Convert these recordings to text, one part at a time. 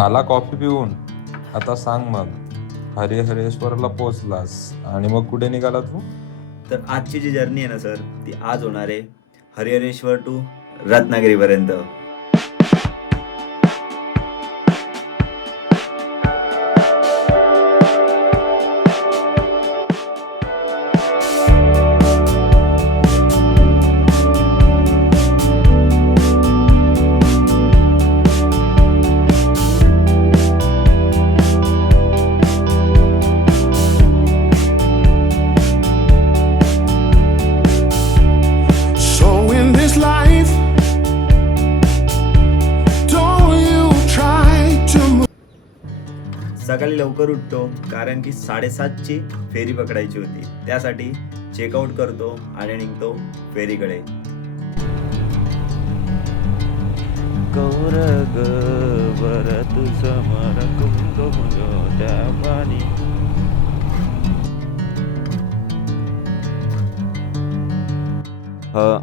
आला कॉफी पिऊन. आता सांग मग, हरिहरेश्वरला पोहोचलास आणि मग कुठे निघाला तू? तर आजची जी जर्नी आहे ना सर, ती आज होणार आहे हरिहरेश्वर टू रत्नागिरीपर्यंत. So in this life, don't you try to move. सकाळी लवकर उठतो कारण की 7:30ची फेरी पकडायची होती. त्यासाठी चेकआउट करतो आणि निघतो फेरीकडे. गौरग बर तुझं मर कुंग त्या पाणी.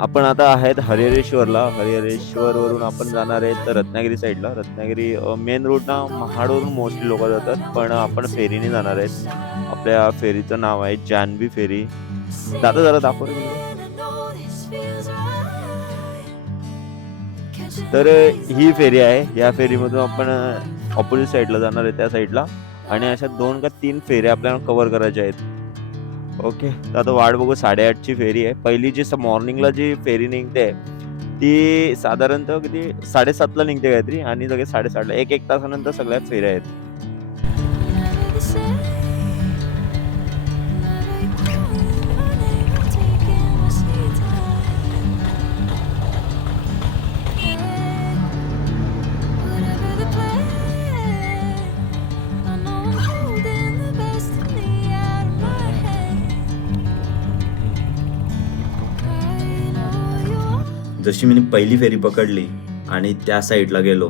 आपण आता आहेत हरिहरेश्वरला. हरिहरेश्वरवरून आपण जाणार आहेत रत्नागिरी साईडला. रत्नागिरी मेन रोडना महाडवरून मोस्टली लोक जातात, पण आपण फेरीने जाणार आहेत. आपल्या फेरीचं नाव आहे जान्हवी फेरी. दादा जरा दाखवतो. तर ही फेरी आहे. या फेरीमधून आपण ऑपोजिट साईडला जाणार आहे, त्या साईडला. आणि अशा 2 का 3 फेऱ्या आपल्याला कव्हर करायच्या आहेत. ओके, तर आता वाट बघू. 8:30ची फेरी आहे. पहिली जी मॉर्निंगला जी फेरी निघते ती साधारणतः किती 7:30ला निघते काहीतरी, आणि सगळे 8:30ला. एक तासानंतर सगळ्या फेऱ्या आहेत. जशी मी पहिली फेरी पकडली आणि त्या साईडला गेलो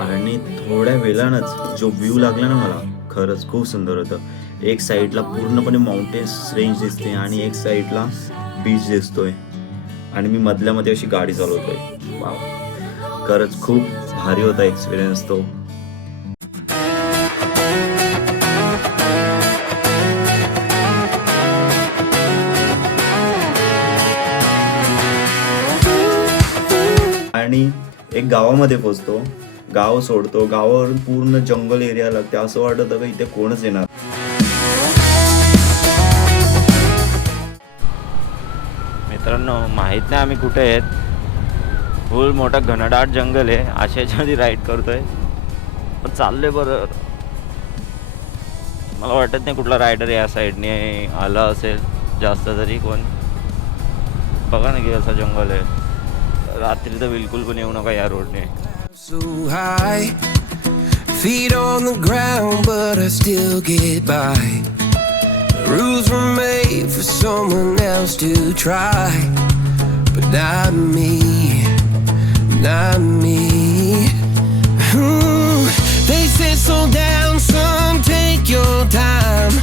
आणि थोड्या वेळानंच जो व्ह्यू लागला ना मला, खरंच खूप सुंदर होतं. एक साईडला पूर्णपणे माउंटेन्स रेंज दिसते आणि एक साईडला बीच दिसतोय आणि मी मधल्यामध्ये अशी गाडी चालवतोय. वाव, खरंच खूप भारी होता एक्सपिरियन्स तो. आणि एक गावामध्ये पोहोचतो. गाव सोडतो. गावावरून पूर्ण जंगल एरिया लागते. असं वाटत होतं की इथे कोणच येणार. मित्रांनो, माहित नाही आम्ही कुठे आहेत. फुल मोठा घनदाट जंगल आहे. अशाच्या आधी राईड करतोय, पण चाललोय बरोबर. मला वाटत नाही कुठला रायडर या साईडने आला असेल जास्त तरी. कोण बघा ना की असं जंगल आहे. रात्री तर बिलकुल पण येऊ नका या रोडने. So high, feet on the ground, but I still get by. Rules were made for someone else to try, but not me, not me. They say slow down, son, take your time,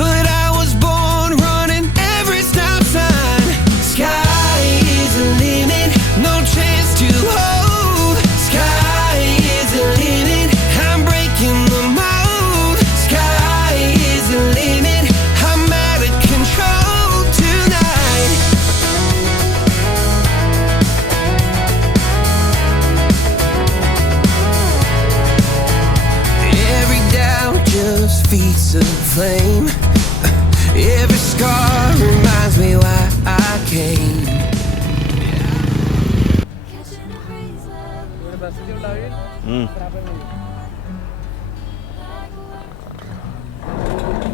but I was born running every stop sign. Sky is the limit, no chance to hold. Sky is the limit, I'm breaking the mold. Sky is the limit, I'm out of control tonight. Every doubt just feeds the flame. Every scar reminds me why I came.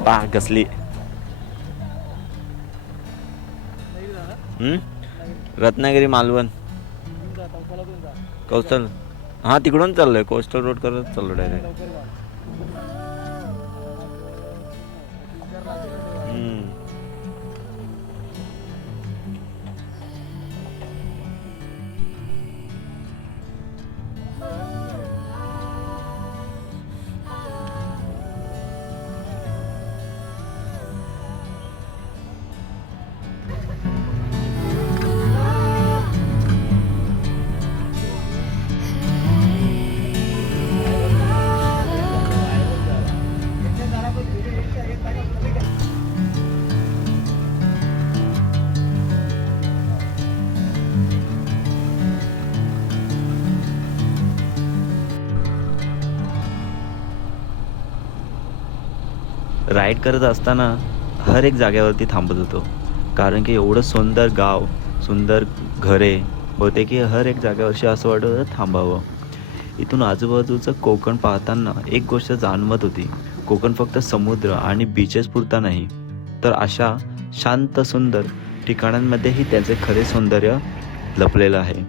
पा कसली. Ratnagiri Malvan coastal. हा, तिकडून चाललोय. Coastal road करत चाललो direct. Ride करत असताना हर एक जागेवरती थांबत होतो, कारण की एवढं सुंदर गाव, सुंदर घरे होते की हर एक जागेवरशी असं वाटत होतं थांबावं. इथून आजूबाजूचं कोकण पाहताना एक गोष्ट जाणवत होती, कोकण फक्त समुद्र आणि बीचेस पुरता नाही, तर अशा शांत सुंदर ठिकाणांमध्येही त्याचे खरे सौंदर्य लपलेलं आहे.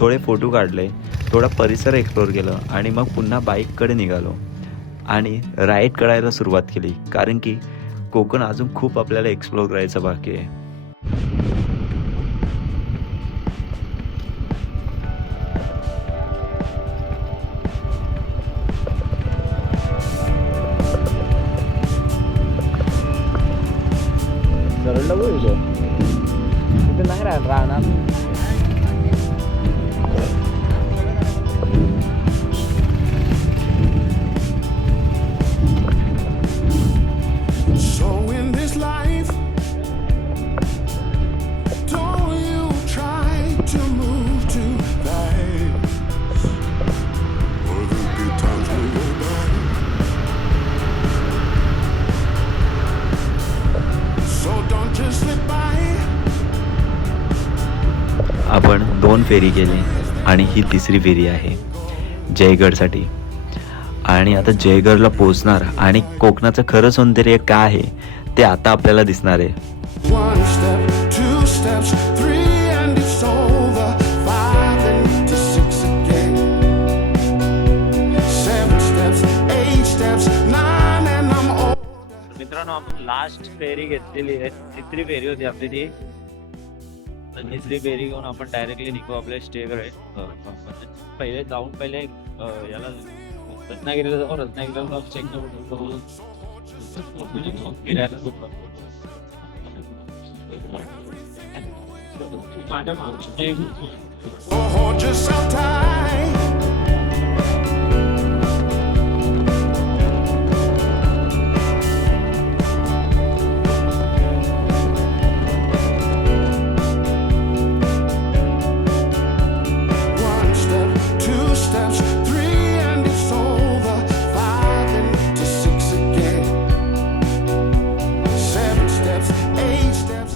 थोडे फोटो काढले, थोडा परिसर एक्सप्लोर केलं आणि मग पुन्हा बाईककडे निघालो आणि राईड करायला सुरुवात केली, कारण की कोकण अजून खूप आपल्याला एक्सप्लोर करायचं बाकी आहे. So in this life, don't you try to move too fast, or there'll be times when you go back. So don't just slip by. आपण 2 फेरी केली आणि ही तिसरी फेरी आहे जयगडसाठी. आणि आता जयगडला पोहोचणार आणि कोकणाचं खरं सौंदर्य काय आहे ते आता आपल्याला दिसणार आहे. 1 step, 2 steps, 3 and it's over. 5 and 6 again. 7 steps, 8 steps, 9 and I'm older. मित्रांनो, आपण लास्ट फेरी घेतलेली आहे, तिसरी फेरी होती आपली ती. तर तिसरी फेरी घेऊन आपण डायरेक्टली निघू आपल्या स्टेकडे. पहिले जाऊन याला रत्नागिरीला जाऊ, रत्नागिरीला जाऊन चेक करून फिरायला सुरुवात करू. Oh, hold yourself tight. One step, 2 steps, 3 and it's over. 5 and 6 again. 7 steps, 8 steps.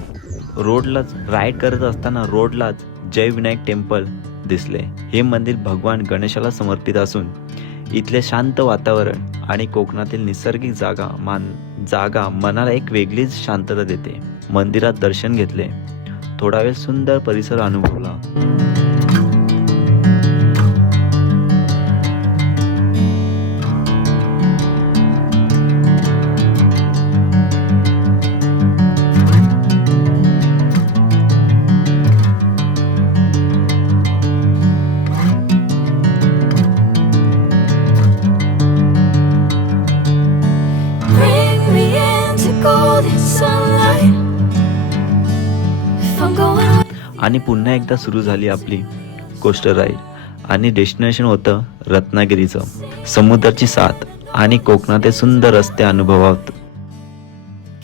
रोडलाच ride करत असताना रोडलाच जय विनायक टेम्पल दिसले. हे मंदिर भगवान गणेशाला समर्पित असून इथले शांत वातावरण आणि कोकणातील निसर्गिक जागा मनाला एक वेगळीच शांतता देते. मंदिरात दर्शन घेतले, थोडा वेळ सुंदर परिसर अनुभवला. Bring me into golden sunlight. If I'm going आणि पुन्हा एकदा सुरू झाली आपली कोस्टर राईड आणि डेस्टिनेशन होतं रत्नागिरीचं. समुद्राची साथ आणि कोकणातील सुंदर रस्ते अनुभवात.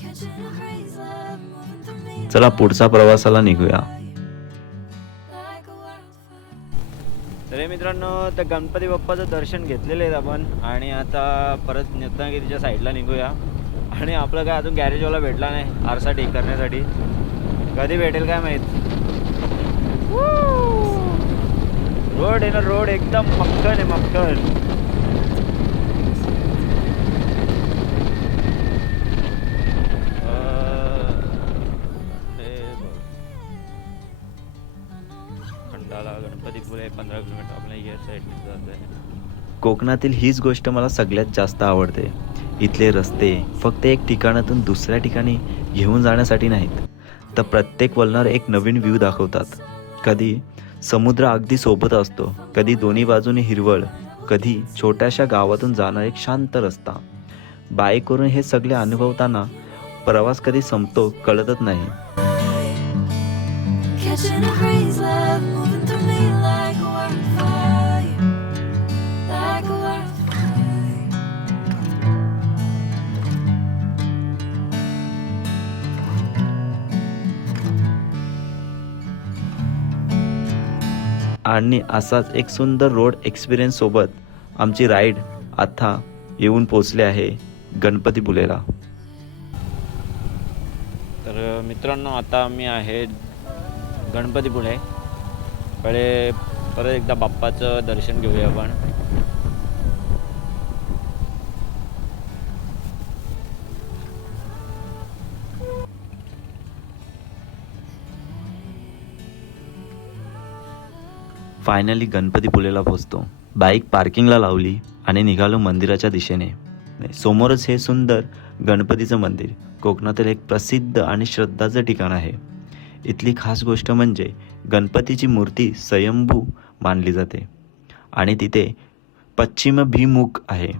catching a breeze, love moving through me चला पुढचा प्रवासाला निघूया. like a wildfire. तर हे मित्रांनो, त्या गणपती बाप्पाचं दर्शन घेतलेलं आहे आपण आणि आता परत रत्नागिरीच्या साईडला निघूया. आणि आपलं काय अजून गॅरेजवाला भेटला नाही आरसा ठीक करण्यासाठी, कधी भेटेल काय माहीत. रोड आहे ना, रोड एकदम मक्खन आहे, मक्खन. खंडाला गणपतीपुळे 15 किलोमीटर आपल्या या साईडने जात आहे. कोकणातील हीच गोष्ट मला सगळ्यात जास्त आवडते. इथले रस्ते फक्त एक ठिकाणातून दुसऱ्या ठिकाणी घेऊन जाण्यासाठी नाहीत, तर प्रत्येक वळणावर एक नवीन व्ह्यू दाखवतात. कधी समुद्र अगदी सोबत असतो, कधी दोन्ही बाजूने हिरवळ, कधी छोट्याशा गावातून जाणारा एक शांत रस्ता. बाईकवरून हे सगळे अनुभवताना प्रवास कधी संपतो कळतच नाही. Catching a breeze, love moving through me like a wildfire, like a wildfire. आणि असाच एक सुंदर रोड एक्सपिरियन्स सोबत आमची राईड आता येऊन पोचले आहे गणपतीपुळेला. तर मित्रांनो, आता मी आहे गणपतीपुळे. पहिले परत एकदा बाप्पाचं दर्शन घेऊया आपण. फायनली गणपतीपुळेला पोचतो. बाईक पार्किंगला लावली आणि निघालो मंदिराच्या दिशेने. समोरच हे सुंदर गणपतीचं मंदिर कोकणातील एक प्रसिद्ध आणि श्रद्धाचं ठिकाण आहे. इथली खास गोष्ट म्हणजे गणपतीची मूर्ती स्वयंभू मानली जाते आणि तिथे पश्चिमाभिमुख आहे.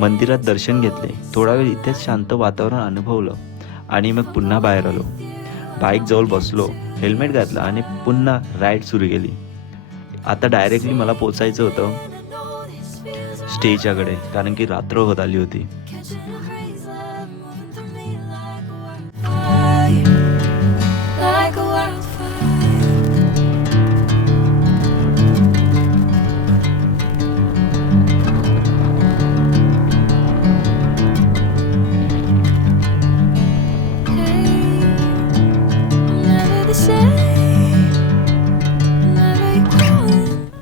मंदिरात दर्शन घेतले, थोडा वेळ इथेच शांत वातावरण अनुभवलं आणि मग पुन्हा बाहेर आलो. बाईक जवळ बसलो, हेल्मेट घातलं आणि पुन्हा राईड सुरू केली. आता डायरेक्टली मला पोचायचं होतं स्टेच्याकडे, कारण की रात्र होत आली होती. Catching a breeze, love moving through me like a wildfire, like a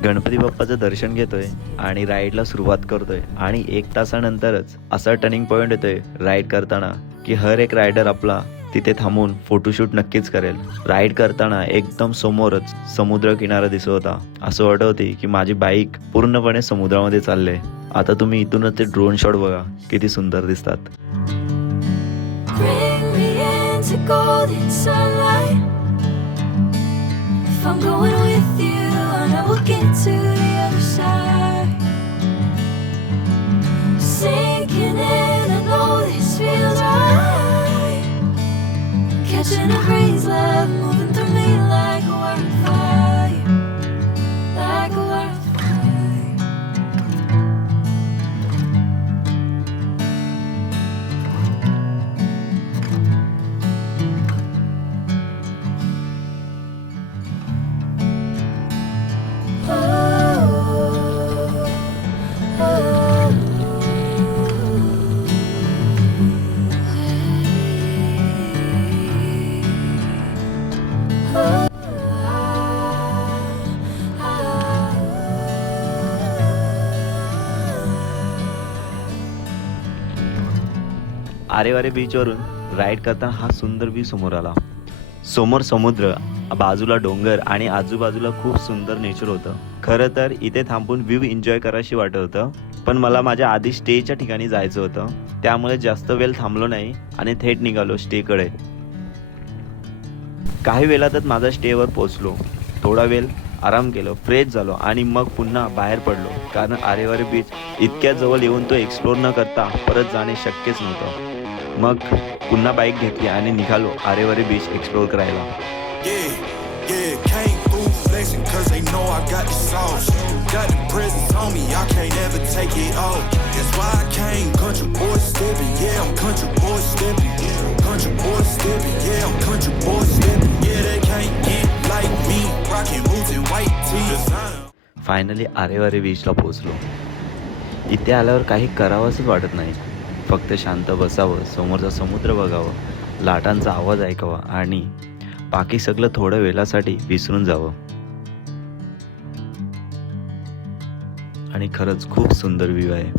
Ganpati बाप्पाचं दर्शन घेतोय आणि राईडला सुरुवात करतोय आणि 1 तासानंतरच असा टर्निंग पॉइंट येतोय राईड करताना की हर एक रायडर आपला तिथे थांबून फोटोशूट नक्कीच करेल. राईड करताना एकदम समोरच समुद्र किनारा दिसत होता. असं वाटत होती की माझी बाईक पूर्णपणे समुद्रामध्ये चालले. आता तुम्ही इथूनच ते ड्रोन शॉट बघा, किती सुंदर दिसतात. bring me into golden sunlight. If I'm going with you, I know we'll get to the other side. Sinking in, I know this feels right. Catching a breeze, love moving through me like a wildfire, like a wildfire. आरेवारे बीचवरून ride करताना हा सुंदर view समोर आला. समोर समुद्र, बाजूला डोंगर आणि आजूबाजूला खूप सुंदर नेचर होतं. खरं तर इथे थांबून व्ह्यू एन्जॉय करायशी वाटत होतं, पण मला माझ्या आधी स्टेच्या ठिकाणी जायचं होतं. त्यामुळे जास्त वेळ थांबलो नाही आणि थेट निघालो स्टेकडे. काही वेळातच माझा स्टेवर पोचलो. थोडा वेळ आराम केलं, फ्रेश झालो आणि मग पुन्हा बाहेर पडलो, कारण आरेवारे बीच इतक्या जवळ येऊन तो एक्सप्लोर न करता परत जाणे शक्यच नव्हतं. मग पुन्हा बाईक घेतली आणि निघालो आरेवारे बीच एक्सप्लोर करायला. Yeah, came through flexing cause they know I got the sauce. Got the presence on me, I can't ever take it off. That's why I came, country boy stepping, yeah, I'm country boy stepping. Country boy stepping, yeah, I'm country boy stepping. Yeah, they can't get like me, rockin' boots and white tees. Finally आरेवारे बीचला पोहोचलो. इथे आल्यावर काही करावंसच वाटत नाही, फक्त शांत बसावं, समोरचा समुद्र बघावं, लाटांचा आवाज ऐकावा आणि बाकी सगळं थोड्या वेळासाठी विसरून जावं. आणि खरंच खूप सुंदर व्ह्यू आहे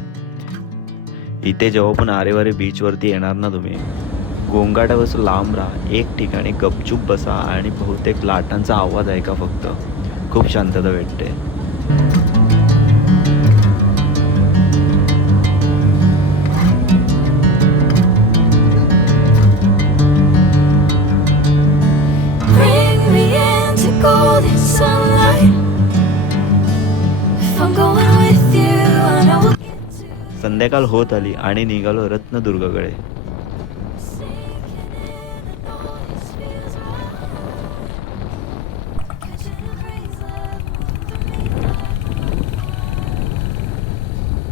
इथे. जेव्हा पण आरेवारे बीचवरती येणार ना तुम्ही, गोंगाटापासून लांब राहा, एक ठिकाणी गपचूप बसा आणि बहुतेक लाटांचा आवाज ऐका फक्त. खूप शांतता भेटते. golden sunlight. If I'm going with you, I know we'll get to संध्याकाळ होत आली आणि निघालो रत्नदुर्गकडे. sinking in and all this feels right. Catching a breeze, love moving through me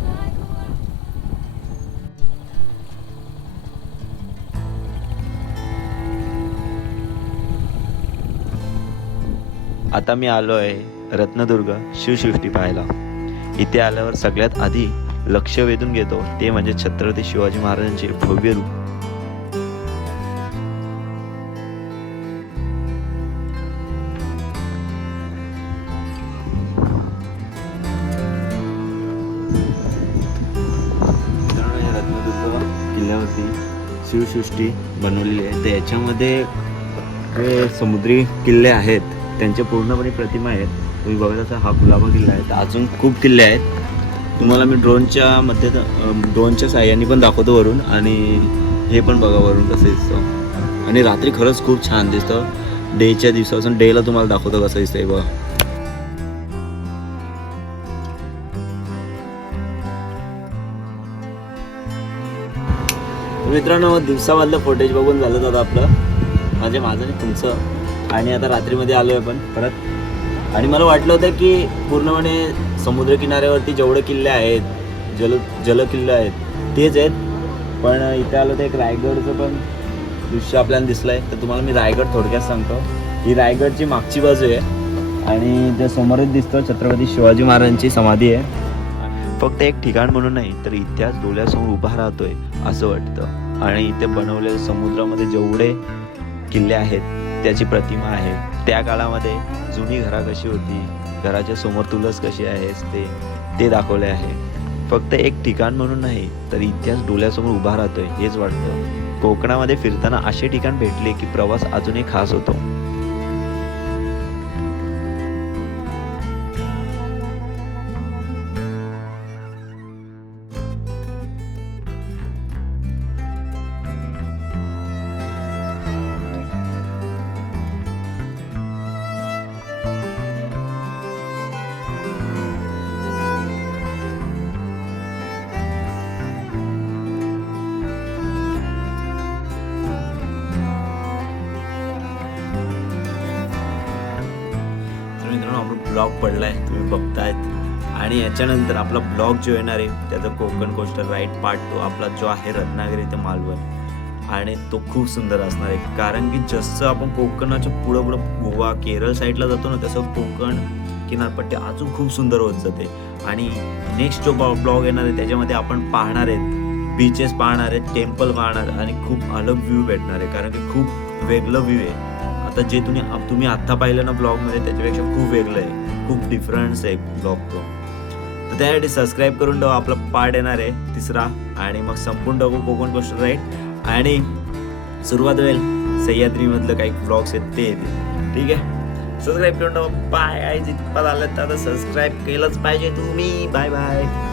like a whirlwind. आता मी आलो आहे रत्नदुर्ग शिवसृष्टी पाहायला. इथे आल्यावर सगळ्यात आधी लक्ष वेधून घेतो ते म्हणजे छत्रपती शिवाजी महाराजांचे भव्य रूप. रत्नदुर्ग किल्ल्यावरती शिवसृष्टी बनवलेली आहे. तर याच्यामध्ये जे समुद्री किल्ले आहेत त्यांचे पूर्णपणे प्रतिमा आहेत. तुम्ही बघत असा हा कुलाबा किल्ला आहे. तर अजून खूप किल्ले आहेत. तुम्हाला मी ड्रोनच्या साह्याने पण दाखवतो वरून, आणि हे पण बघा वरून कसं दिसतं. आणि रात्री खरंच खूप छान दिसतं. डेच्या दिवसापासून डेला तुम्हाला दाखवतो कसं दिसतंय बघा. मित्रांनो, दिवसामधलं फुटेज बघून झालं होतं आपलं, म्हणजे माझं नाही तुमचं. आणि आता रात्रीमध्ये आलो आहे पण परत. आणि मला वाटलं होतं की पूर्णपणे समुद्रकिनाऱ्यावरती जेवढे किल्ले आहेत, जलकिल्ले आहेत तेच आहेत. पण इथे आलो तर एक रायगडचं पण दृश्य आपल्याला दिसलं आहे. तर तुम्हाला मी रायगड थोडक्यात सांगतो. ही रायगडची मागची बाजू आहे आणि त्या समोरच दिसतं छत्रपती शिवाजी महाराजांची समाधी आहे. फक्त एक ठिकाण म्हणून नाही तर इतिहास डोळ्यासमोर उभा राहतोय असं वाटतं. आणि इथे बनवलेल्या समुद्रामध्ये जेवढे किल्ले आहेत त्याची प्रतिमा आहे. त्या काळामध्ये जुनी घरा कशी होती, घराच्या समोर तुळस कशी आहे ते दाखवले आहे. फक्त एक ठिकाण म्हणून नाही तर इतिहास डोळ्यासमोर उभा राहतोय हेच वाटतं. कोकणामध्ये फिरताना असे ठिकाण भेटले की प्रवास अजूनही खास होतो. ब्लॉग पडलाय तुम्ही बघतायत. आणि याच्यानंतर आपला ब्लॉग जो येणार आहे त्याचा कोकण कोस्टल राईड पार्ट 2 आपला जो आहे रत्नागिरी ते मालवण. आणि तो खूप सुंदर असणार आहे. कारण की जसं आपण कोकणाच्या पुढं गोवा केरळ साईडला जातो ना तसं कोकण किनारपट्टी अजून खूप सुंदर होत जाते. आणि नेक्स्ट जो ब्लॉग येणार आहे त्याच्यामध्ये आपण पाहणार आहेत बीचेस, पाहणार आहेत टेम्पल पाहणार आणि खूप अलग व्ह्यू भेटणार आहे. कारण की खूप वेगळं व्ह्यू आहे. आता जे तुम्ही आत्ता पाहिलं ना ब्लॉगमध्ये त्याच्यापेक्षा खूप वेगळं आहे, खूप डिफरन्स आहे ब्लॉग तो. तर त्यासाठी सबस्क्राईब करून टाकू. आपला पार्ट येणार आहे 3रा आणि मग संपून टाकू कोकण कोस्टल राईड. आणि सुरुवात होईल सह्याद्रीमधलं काही ब्लॉग्स आहेत ते येतील. ठीक आहे, सबस्क्राईब करून टाकू. बाय. जितपत आलं तर आता सबस्क्राईब केलंच पाहिजे तुम्ही. Bye bye.